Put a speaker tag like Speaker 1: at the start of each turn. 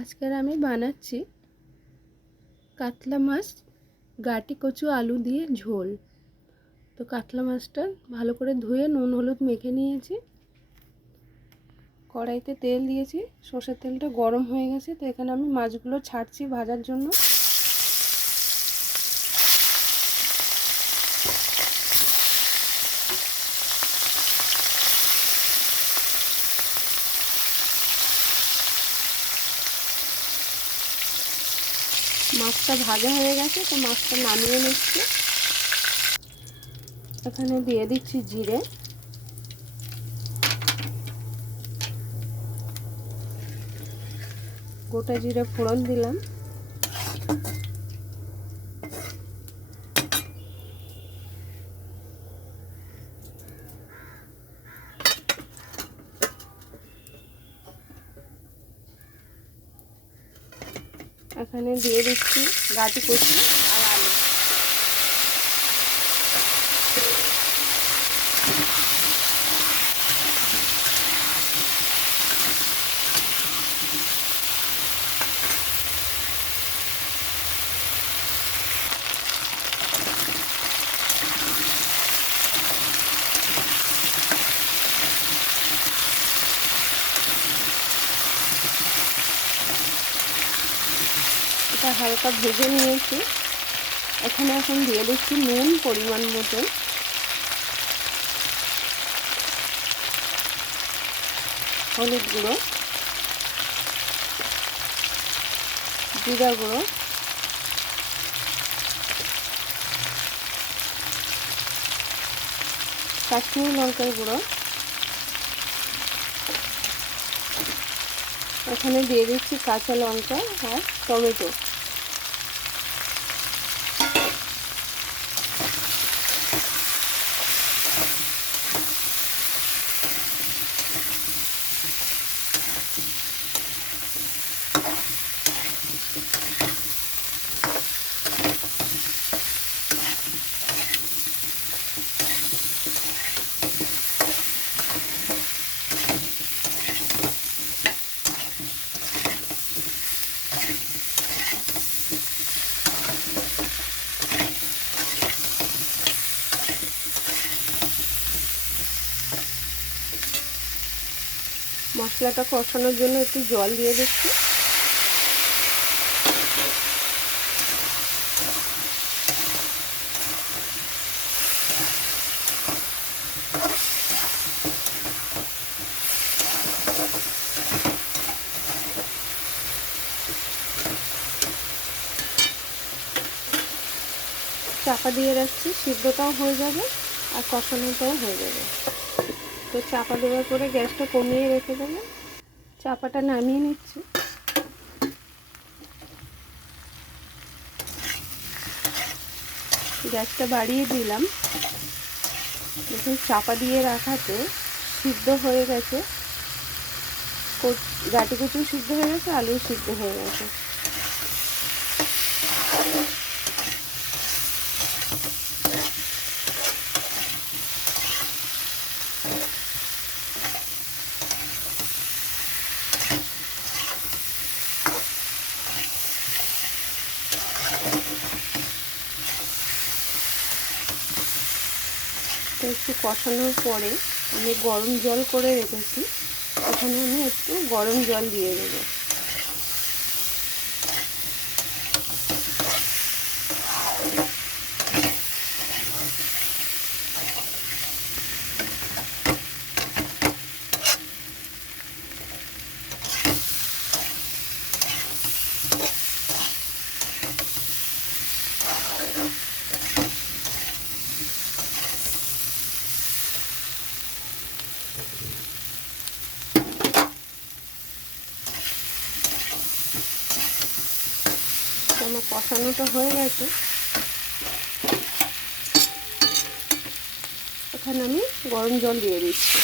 Speaker 1: আজকের আমি বানাচ্ছি কাতলা মাছ, গাটি কচু, আলু দিয়ে ঝোল। তো কাতলা মাছটা ভালো করে ধুয়ে নুন, হলুদ মেখে নিয়েছি। কড়াইতে তেল দিয়েছি। সর্ষের তেলটা গরম হয়ে গেছে, তো এখানে আমি মাছগুলো ছাড়ছি ভাজার জন্য। মাছটা ভাজা হয়ে গেছে, তো মাছটা নামিয়ে নিচ্ছি। এখানে দিয়ে দিচ্ছি জিরে। গোটা জিরে ফোড়ন দিলাম। এখানে দিয়ে দিচ্ছি গাটি কচি আর আলু। এটা হালকা ভেজে নিয়েছি। এখানে এখন দিয়ে দিচ্ছি নুন পরিমাণ মতো। হলুদ গুঁড়ো। জিরা গুঁড়ো। কাশ্মীর লঙ্কার গুঁড়ো। এখানে দিয়ে দিচ্ছি কাঁচা লঙ্কা আর টমেটো। মশলাটা কষানোর জন্য একটু জল দিয়ে দিচ্ছি। চাপা দিয়ে রাখছি, সিদ্ধটাও হয়ে যাবে আর কষানোটাও হয়ে যাবে। তো চাপা দেওয়ার পরে গ্যাসটা কমিয়ে রেখে দেবো। চাপাটা নামিয়ে নিচ্ছি। গ্যাসটা বাড়িয়ে দিলাম। দেখুন, চাপা দিয়ে রাখাতে সিদ্ধ হয়ে গেছে। গাটি কুচু সিদ্ধ হয়ে গেছে, আলু সিদ্ধ হয়ে গেছে। তো একটু কষানোর পরে আমি গরম জল করে রেখেছি। এখানে আমি একটু গরম জল দিয়ে দেবো। আমার কষানোটা হয়ে গেছে। এখানে আমি গরম জল দিয়ে দিচ্ছি।